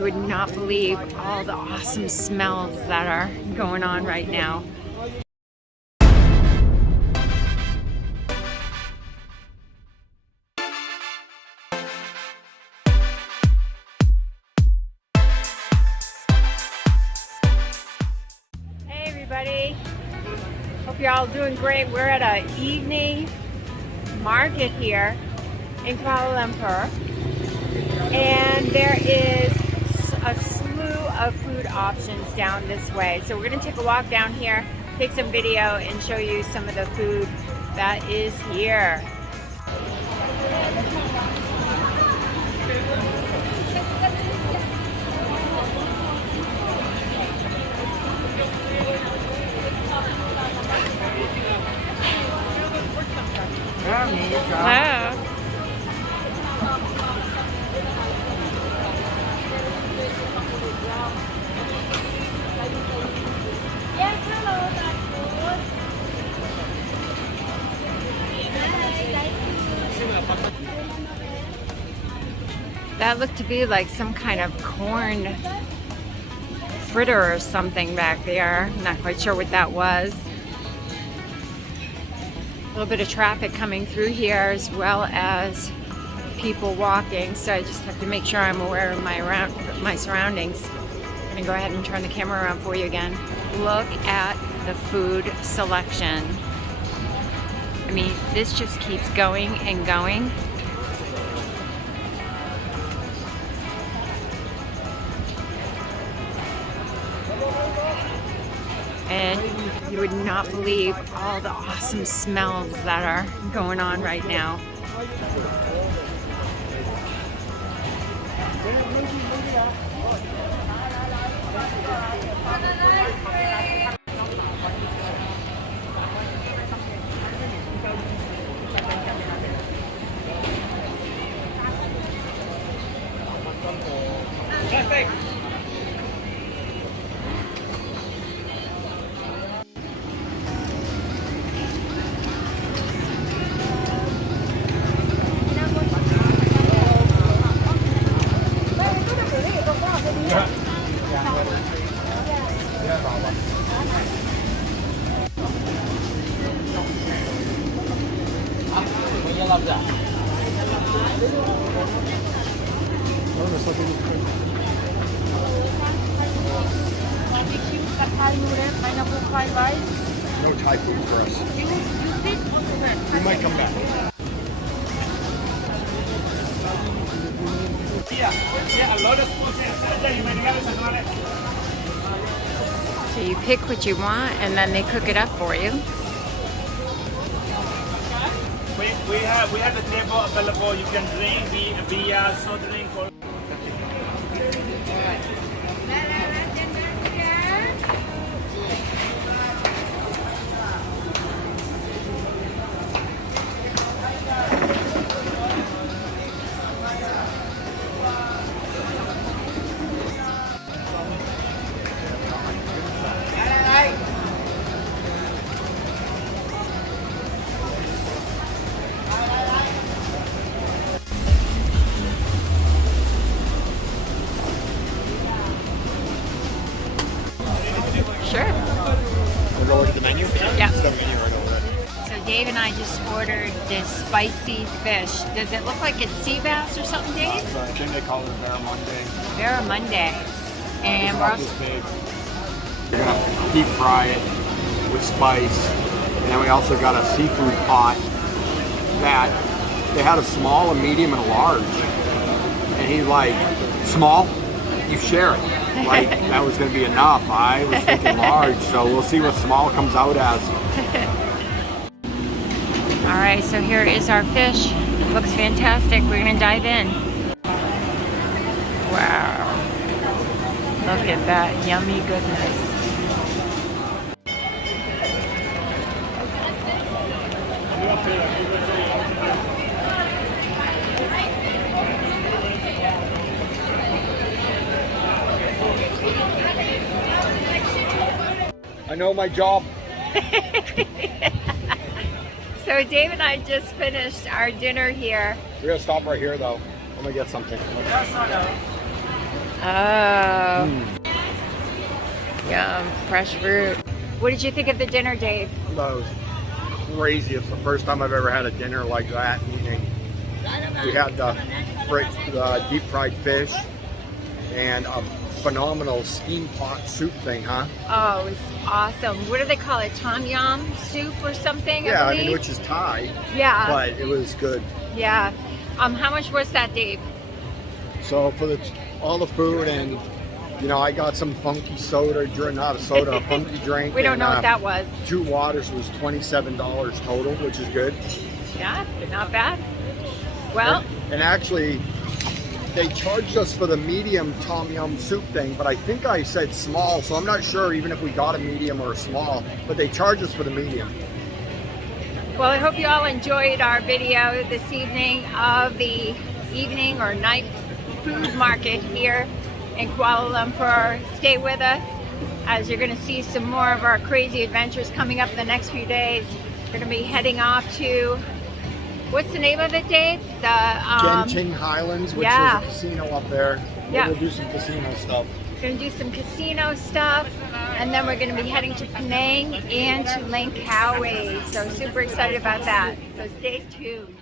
You would not believe all the awesome smells that are going on right now. Hey everybody, hope you're all doing great. We're at an evening market here in Kuala Lumpur, and there is a slew of food options down this way. So we're going to take a walk down here, take some video, and show you some of the food that is here. Hello. Yes, hello, that's That looked to be like some kind of corn fritter or something back there. Not quite sure what that was. A little bit of traffic coming through here as well as people walking, so I just have to make sure I'm aware of my surroundings. I'm gonna go ahead and turn the camera around for you again. Look at the food selection. I mean, this just keeps going and going. And you would not believe all the awesome smells that are going on right now. pineapple fried rice. No Thai food for us. You did? We might come back. So you pick what you want and then they cook it up for you. We have the table available. You can drink beer, soft drink. Sure. We'll go to the menu? Yeah. It's the menu right over there. So Dave and I just ordered this spicy fish. Does it look like it's sea bass or something, Dave? So I think they call it barramundi. Barramundi. And It's we're about also, this big. We're gonna deep fry it with spice. And then we also got a seafood pot that they had a small, a medium, and a large. And he's like, small? You share it. Like that was gonna be enough. I was thinking large, so we'll see what small comes out as. all right, so here is our fish. It looks fantastic. We're gonna dive in. Wow. Look at that yummy goodness. I know my job. So Dave and I just finished our dinner here. We're gonna stop right here though. I'm gonna get something. Oh. Yum, fresh fruit. What did you think of the dinner, Dave? That was crazy. It's the first time I've ever had a dinner like that evening. We had the deep fried fish and a phenomenal steam pot soup thing, huh? Oh, it's awesome. What do they call it? Tom yum soup or something? Yeah, I believe? which is Thai. Yeah. But it was good. Yeah. How much was that, Dave? So for all the food, and you know, I got some funky soda, not a soda, a funky drink. We don't know what that was. 2 waters was $27 total, which is good. Yeah, not bad. Well, and actually, they charged us for the medium tom yum soup thing, but I think I said small, so I'm not sure even if we got a medium or a small, but they charged us for the medium. well, I hope you all enjoyed our video this evening of the evening or night food market here in Kuala Lumpur. Stay with us as you're going to see some more of our crazy adventures coming up in the next few days. We're going to be heading off to, what's the name of it, Dave? The Genting Highlands, which is a casino up there. Yeah. We'll do some casino stuff. We're going to do some casino stuff, and then we're going to be heading to Penang and to Langkawi. So super excited about that. So stay tuned.